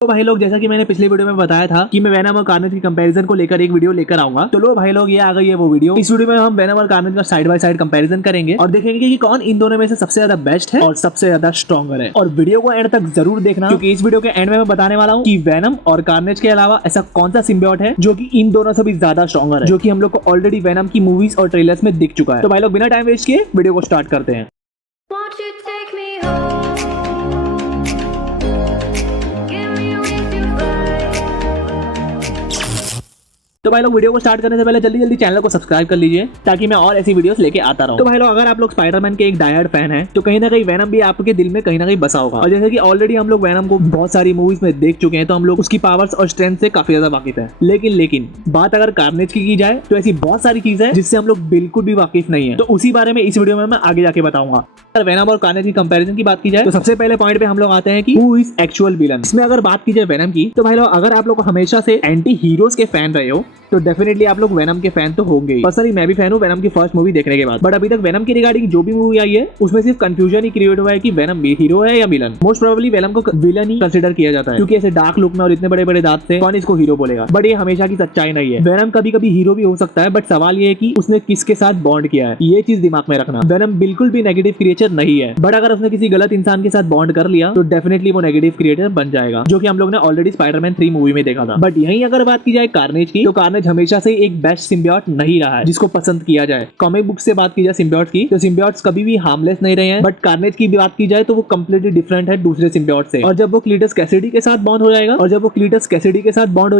तो भाई लोग, जैसा कि मैंने पिछले वीडियो में बताया था कि मैं वेनम और कार्नेज की कंपैरिजन को लेकर एक वीडियो लेकर आऊंगा। तो लो भाई लोग, ये आ गई है वो वीडियो। इस वीडियो में हम वेनम और कार्नेज का साइड बाय साइड कंपैरिजन करेंगे और देखेंगे कि कौन इन दोनों में से सबसे ज्यादा बेस्ट है और सबसे ज्यादा स्ट्रॉन्गर है। और वीडियो को एंड तक जरूर देखना, क्योंकि इस वीडियो के एंड में मैं बताने वाला हूँ कि वेनम और कार्नेज के अलावा ऐसा कौन सा सिम्बियोट है जो कि इन दोनों से भी ज्यादा स्ट्रॉन्गर है, जो कि हम लोग को ऑलरेडी वेनम की मूवीज और ट्रेलर्स में दिख चुका है। तो भाई लोग, बिना टाइम वेस्ट किए वीडियो को स्टार्ट करते हैं। Won't you take me home? Give me reason why. तो भाई लोग, वीडियो को स्टार्ट करने से पहले जल्दी जल्दी चैनल को सब्सक्राइब कर लीजिए ताकि मैं और ऐसी वीडियोस लेके आता रहूं। तो भाई लोग, अगर आप लोग स्पाइडरमैन के एक डायहार्ड फैन हैं तो कहीं ना कहीं वेनम भी आपके दिल में कहीं ना कहीं बसा होगा। और जैसे कि ऑलरेडी हम लोग वेनम को बहुत सारी मूवीज में देख चुके हैं, तो हम लोग उसकी पावर्स और स्ट्रेंथ से काफी ज्यादा वाकिफ है। लेकिन बात अगर कार्नेज की जाए तो ऐसी बहुत सारी चीजें हैं जिससे हम लोग बिल्कुल भी वाकिफ नहीं है। तो उसी बारे में इस वीडियो में मैं आगे जाके बताऊंगा। अगर वेनम और कार्नेज की कंपैरिजन की बात की जाए तो सबसे पहले पॉइंट पे हम लोग आते हैं कि हु इज एक्चुअल विलन। इसमें अगर बात की जाए वेनम की, तो भाई लोग, अगर आप लोग हमेशा से एंटी हीरोज के फैन रहे हो तो डेफिनेटली आप लोग वेनम के फैन तो होंगे ही। पर्सनली मैं भी फैन हूँ वेनम की फर्स्ट मूवी देखने के बाद। बट अभी तक वेनम की रिगार्डिंग जो भी मूवी आई है उसमें सिर्फ कंफ्यूजन ही क्रिएट हुआ है कि वेनम हीरो है या विलन। मोस्ट प्रोबेबली वेनम को विलन ही कंसिडर किया जाता है, क्योंकि ऐसे डार्क लुक में और इतने बड़े बड़े दांत से कौन इसको हीरो बोलेगा। बट ये हमेशा की सच्चाई नहीं है। वेनम कभी कभी हीरो भी हो सकता है, बट सवाल ये है कि उसने किसके साथ बॉन्ड किया है, ये चीज दिमाग में रखना। वेनम बिल्कुल भी नेगेटिव क्रिएचर नहीं है, बट अगर उसने किसी गलत इंसान के साथ बॉन्ड कर लिया तो डेफिनेटली वो नेगेटिव क्रिएटर बन जाएगा, जो कि हम लोग ने ऑलरेडी स्पाइडरमैन 3 मूवी में देखा था। बट यहीं अगर बात की जाए कार्नेज की, तो कार्नेज हमेशा से एक बेस्ट सिम्बियोट नहीं रहा है जिसको पसंद किया जाए। कॉमिक बुक से बात की जाए सिम्बियोट की, तो सिम्बियोट्स कभी भी हार्मलेस नहीं रहे हैं। बट कार्नेज की बात की जाए तो वो कंप्लीटली डिफरेंट है दूसरे सिम्बियोट से। और जब वो क्लीटस कैसिडी के साथ बॉन्ड हो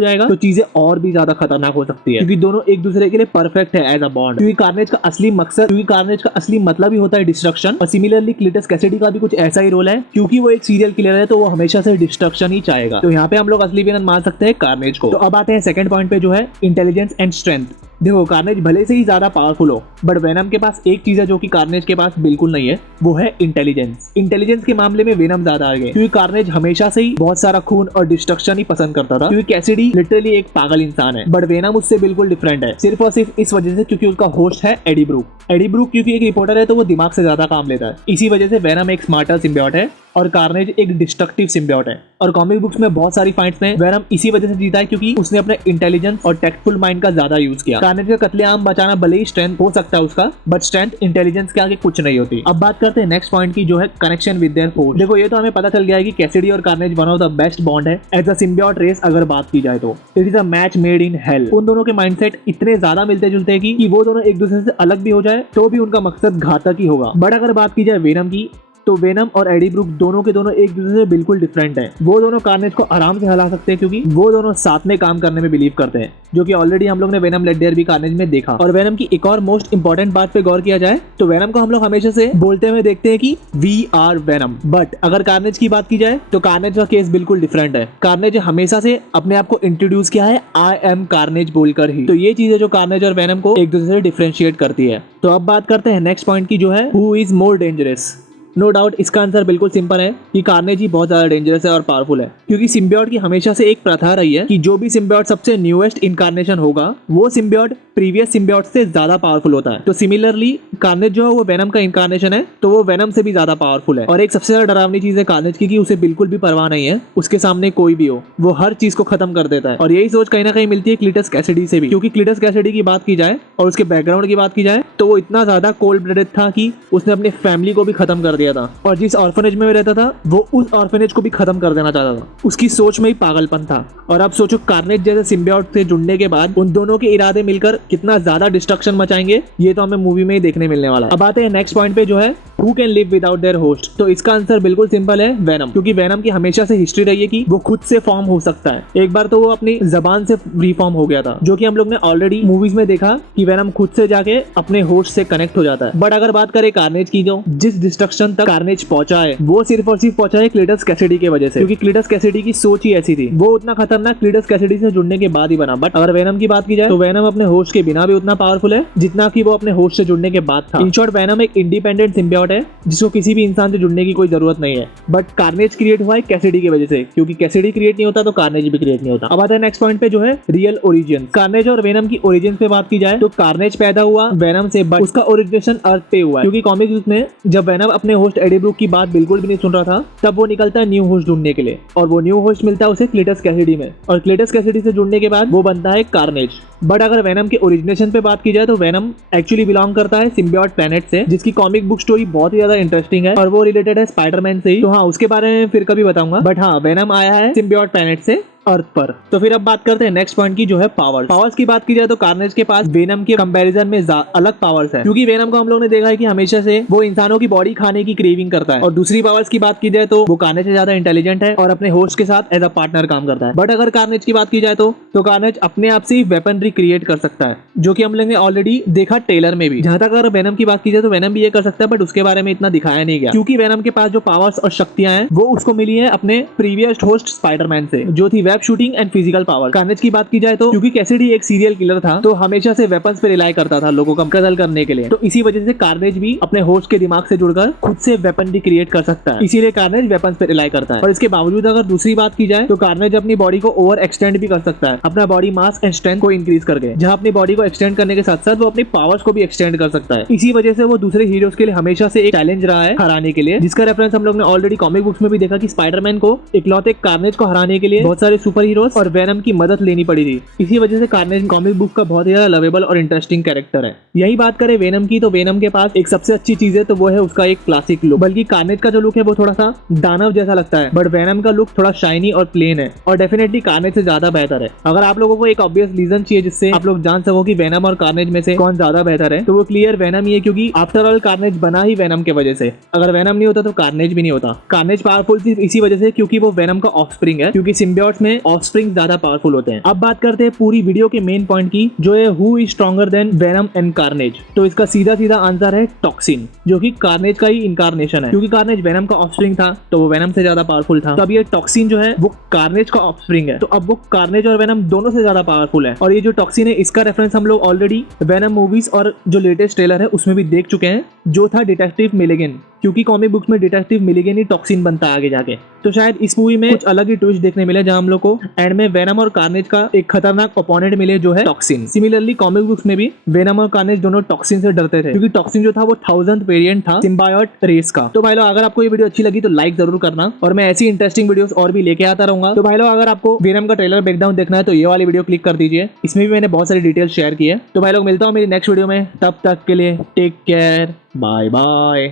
जाएगा तो चीजें और भी ज्यादा खतरनाक हो सकती है, क्योंकि दोनों एक दूसरे के लिए परफेक्ट है एज अ बॉन्ड। क्योंकि कार्नेज का असली मतलब ही होता है डिस्ट्रक्शन। और सिमिलरली क्लीटस कैसिडी का भी कुछ ऐसा ही रोल है, क्योंकि वो एक सीरियल किलर है तो वो हमेशा से डिस्ट्रक्शन ही चाहेगा। तो यहाँ पे हम लोग असली विलन मान सकते हैं कार्नेज को। तो अब आते हैं सेकंड पॉइंट पे, जो है इंटेलिजेंस एंड स्ट्रेंथ। देखो, कार्नेज भले से ही ज्यादा पावरफुल हो, बट वेनम के पास एक चीज है जो कि कार्नेज के पास बिल्कुल नहीं है, वो है इंटेलिजेंस। इंटेलिजेंस के मामले में वेनम ज्यादा आगे, क्योंकि कार्नेज हमेशा से ही बहुत सारा खून और डिस्ट्रक्शन ही पसंद करता था, क्योंकि कैसिडी लिटरली एक पागल इंसान है। बट वेनम उससे बिल्कुल डिफरेंट है, सिर्फ और सिर्फ इस वजह से क्योंकि उसका होस्ट है एडी ब्रूक। एडी ब्रूक क्योंकि एक रिपोर्टर है तो वो दिमाग से ज्यादा काम लेता है। इसी वजह से वेनम एक स्मार्टर सिम्बियोट है और कार्नेज एक डिस्ट्रक्टिव सिम्बियोट है। और कॉमिक बुक्स में बहुत सारी फाइट्स में वेनम इसी वजह से जीता है, क्योंकि उसने अपने इंटेलिजेंस और टेक्टफुल माइंड का ज्यादा यूज किया। कार्नेज का कत्लेआम बचाना भले ही स्ट्रेंथ हो सकता है उसका, बट स्ट्रेंथ इंटेलिजेंस के आगे कुछ नहीं होती। अब बात करते हैं नेक्स्ट पॉइंट की, जो है कनेक्शन विद देयर होस्ट। देखो, ये तो हमें पता चल गया है कि कैसिडी और carnage one of the best bond है एज अ सिम्बियोट रेस। अगर बात की जाए तो it is a match made in hell. उन दोनों के माइंडसेट इतने ज्यादा मिलते जुलते हैं कि वो दोनों एक दूसरे से अलग भी हो जाए तो भी उनका मकसद घातक ही होगा। बट अगर बात की जाए वेनम की, तो वेनम और एडी ब्रूक दोनों के दोनों एक दूसरे से बिल्कुल डिफरेंट हैं। वो दोनों कार्नेज को आराम से हरा सकते हैं, क्योंकि वो दोनों साथ में काम करने में बिलीव करते हैं, जो कि ऑलरेडी हम लोग ने Venom let there be Carnage में देखा। और वेनम की एक और मोस्ट इंपॉर्टेंट बात पे गौर किया जाए तो वेनम को हम लोग हमेशा से बोलते हुए देखते हैं कि वी आर वेनम। बट अगर कार्नेज की बात की जाए तो कार्नेज का केस बिल्कुल डिफरेंट है। कार्नेज हमेशा से अपने आप को इंट्रोड्यूस किया है आई एम कार्नेज बोलकर ही। तो ये चीज है जो कार्नेज और वेनम को एक दूसरे से डिफरेंशिएट करती है। तो अब बात करते हैं नेक्स्ट पॉइंट की, जो है who is more dangerous. No doubt इसका आंसर बिल्कुल सिंपल है कि कार्नेज ही बहुत ज्यादा डेंजरस है और पावरफुल है, क्योंकि सिम्बियोट की हमेशा से एक प्रथा रही है कि जो भी सिम्बियोट सबसे न्यूएस्ट इनकारनेशन होगा वो सिम्बियोट प्रीवियस सिम्बियोट से ज्यादा पावरफुल होता है। तो सिमिलरली कार्नेज जो है वो वेनम का इनकारनेशन है, तो वो वेनम से भी ज्यादा पावरफुल है। और एक सबसे ज्यादा डरावनी चीज है कार्नेज की कि उसे बिल्कुल भी परवाह नहीं है, उसके सामने कोई भी हो वो हर चीज को खत्म कर देता है। और यही सोच कहीं ना कहीं मिलती है क्लीटस कैसिडी से भी, क्योंकि क्लीटस कैसिडी की बात की जाए और उसके बैकग्राउंड की बात की जाए तो वो इतना ज्यादा कोल्ड ब्लडेड था कि उसने अपनी फैमिली को भी खत्म कर दिया था, और जिस ऑर्फनेज में रहता था वो उस ऑर्फनेज को भी खत्म कर देना चाहता था। उसकी सोच में ही पागलपन था। और अब सोचो कार्नेज जैसे सिम्बियोट से जुड़ने के बाद उन दोनों के इरादे मिलकर कितना ज्यादा डिस्ट्रक्शन मचाएंगे, ये तो हमें मूवी में ही देखने मिलने वाला है। अब आते हैं नेक्स्ट पॉइंट पे, जो है who can live without their host. तो इसका आंसर बिल्कुल सिंपल है, वेनम। क्योंकि वेनम की हमेशा से हिस्ट्री रही है कि वो खुद से फॉर्म हो सकता है। एक बार तो वो अपनी जबान से रिफॉर्म हो गया था, जो कि हम लोग ने ऑलरेडी मूवीज में देखा कि वेनम खुद से जाके अपने होस्ट से कनेक्ट हो जाता है। बट अगर बात करें कार्नेज की, जो जिस डिस्ट्रक्शन तक कार्नेज पहुंचा है वो सिर्फ और सिर्फ पहुंचा है क्लीटस कैसिडी की वजह से, क्योंकि क्लीटस कैसिडी की सोच ही ऐसी थी। वो उतना खतरनाक क्लीटस कैसिडी से जुड़ने के बाद ही बना। बट अगर वेनम की बात की जाए तो वेनम अपने होस्ट के बिना भी उतना पावरफुल है जितना कि वो अपने होस्ट से जुड़ने के बाद था। इन शॉर्ट, वेनम एक इंडिपेंडेंट सिम्बियोट है जिसको किसी भी इंसान से जुड़ने की कोई जरूरत नहीं है। बट कार्नेज क्रिएट हुआ है कैसिडी की वजह से, क्योंकि कैसिडी क्रिएट नहीं होता तो कार्नेज भी क्रिएट नहीं होता। अब आता है नेक्स्ट पॉइंट पे, जो है रियल ओरिजिन। कार्नेज और वेनम की ओरिजिन पे बात की जाए तो कार्नेज पैदा हुआ वेनम से, बट उसका ओरिजिनेशन अर्थ पे हुआ है, क्योंकि कॉमिक बुक में जब वेनम अपने होस्ट एडी ब्रूक की बात बिल्कुल भी नहीं सुन रहा था, तब वो निकलता है न्यू होस्ट ढूंढने के लिए, और वो न्यू होस्ट मिलता है उसे क्लेटस कैसिडी में, और क्लेटस कैसिडी से जुड़ने के बाद वो बनता है कार्नेज। बट अगर वेनम के ओरिजिनेशन पे बात की जाए तो वेनम एक्चुअली बिलोंग करता है सिम्बियोट प्लेनेट से, जिसकी कॉमिक बुक स्टोरी बहुत ही ज्यादा इंटरेस्टिंग है और वो रिलेटेड है स्पाइडरमैन से ही। तो हाँ, उसके बारे में फिर कभी बताऊंगा। बट हाँ, वेनम आया है सिम्बियोट प्लेनेट से अर्थ पर। तो फिर अब बात करते हैं नेक्स्ट पॉइंट की, जो है पावर्स की बात की जाए तो कार्नेज के पास वेनम के कंपैरिजन में अलग पावर्स है, क्योंकि वेनम को हम लोग ने देखा है कि हमेशा से वो इंसानों की बॉडी खाने की क्रेविंग करता है। और दूसरी पावर्स की बात की जाए तो वो कार्नेज से ज्यादा इंटेलिजेंट है और अपने होस्ट के साथ एज अ पार्टनर काम करता है। बट अगर कार्नेज की बात की जाए तो कार्नेज अपने आप से ही वेपनरी क्रिएट कर सकता है, जो कि हम लोग ने ऑलरेडी देखा ट्रेलर में भी। जहां तक अगर वेनम की बात की जाए तो वेनम भी ये कर सकता है, बट उसके बारे में इतना दिखाया नहीं गया, क्योंकि वेनम के पास जो पावर्स और शक्तियां हैं वो उसको मिली है अपने प्रीवियस होस्ट स्पाइडरमैन से, जो थी web shooting and physical power. Carnage की बात की जाए तो क्योंकि कैसिडी एक सीरियल किलर था, तो हमेशा से वेपन्स पे रिलाई करता था लोगों का कत्ल करने के लिए, तो इसी वजह से कार्नेज भी अपने होस्ट के दिमाग से जुड़कर खुद से वेपनरी क्रिएट कर सकता है, इसीलिए कार्नेज वेपन्स पे रिलाई करता है। और इसके बावजूद अगर दूसरी बात की जाए तो कार्नेज अपनी बॉडी को ओवर एक्सटेंड भी कर सकता है, अपना बॉडी मास एंड स्ट्रेंथ को इंक्रीज करके, जहां अपनी बॉडी को एक्सटेंड करने के साथ साथ वो अपनी पावर्स को भी एक्सटेंड कर सकता है। इसी वजह से वो दूसरे हीरोज के लिए हमेशा से एक चैलेंज रहा है हराने के लिए, जिसका रेफरेंस हम लोग ने ऑलरेडी कॉमिक बुक्स में भी देखा कि स्पाइडरमैन को इकलौते कार्नेज को हराने के लिए बहुत सारे सुपर हीरोज और वेनम की मदद लेनी पड़ी थी। इसी वजह से कार्नेज कॉमिक बुक का बहुत ही ज्यादा लवेबल और इंटरेस्टिंग कैरेक्टर है। यही बात करें वेनम की, तो वेनम के पास एक सबसे अच्छी चीज है तो वो है उसका एक क्लासिक लुक। बल्कि कार्नेज का जो लुक है वो थोड़ा सा दानव जैसा लगता है, बट वेनम का लुक थोड़ा शाइनी और प्लेन है, और डेफिनेटली कार्नेज से ज्यादा बेहतर है। अगर आप लोगों को एक ऑब्वियस रीजन चाहिए जिससे आप लोग जान सको कि वेनम और कार्नेज में से कौन ज्यादा बेहतर है, तो वो क्लियर वेनम ही है, क्योंकि आफ्टर ऑल कार्नेज बना ही वेनम के वजह से। अगर वेनम नहीं होता तो कार्नेज भी नहीं होता। कार्नेज पावरफुल सिर्फ इसी वजह से क्योंकि वो वेनम का ऑफस्प्रिंग है, क्योंकि सिम्बियोट्स में ऑफस्प्रिंग ज्यादा पावरफुल होते हैं। अब बात करते हैं पूरी वीडियो के मेन पॉइंट की, जो है who is stronger than venom and carnage. तो इसका सीधा सीधा आंसर है टॉक्सिन, जो कि कार्नेज का ही इनकारनेशन है। क्योंकि कार्नेज वेनम का ऑफस्प्रिंग था तो वो वेनम से ज्यादा पावरफुल था, तो अब ये टॉक्सिन जो है वो कार्नेज का ऑफस्प्रिंग है, तो अब वो कार्नेज और वेनम दोनों से ज्यादा पावरफुल है। और ये जो टॉक्सिन है इसका रेफरेंस हम लोग ऑलरेडी वेनम मूवीज और जो लेटेस्ट ट्रेलर है उसमें भी देख चुके हैं, जो था डिटेक्टिव मिलेगन, क्योंकि कॉमिक बुक्स में डिटेक्टिव मिलेगन ही टॉक्सिन बनता है आगे जाके। तो शायद इस मूवी में कुछ अलग ही ट्विस्ट देखने मिले, जहां हम लोग को एंड में वेनम और कार्नेज का एक खतरनाक ओपोनेंट मिले जो है टॉक्सिन। सिमिलरली कॉमिक बुक्स में भी वेनम और कार्नेज दोनों टॉक्सिन से डरते थे, क्योंकि टॉक्सिन जो था वो 1000th वेरिएंट था सिम्बायोट रेस का। तो भाई लोग, अगर आपको ये वीडियो अच्छी लगी तो लाइक जरूर करना, और मैं ऐसी इंटरेस्टिंग वीडियोस और भी लेके आता रहूंगा। तो भाई लोग, अगर आपको वेनम का ट्रेलर ब्रेकडाउन देखना है तो ये वाली वीडियो क्लिक कर दीजिए, इसमें भी मैंने बहुत सारी डिटेल्स शेयर की है। तो भाई लोग, मिलता हूँ मेरी नेक्स्ट वीडियो में, तब तक के लिए टेक केयर, बाय बाय।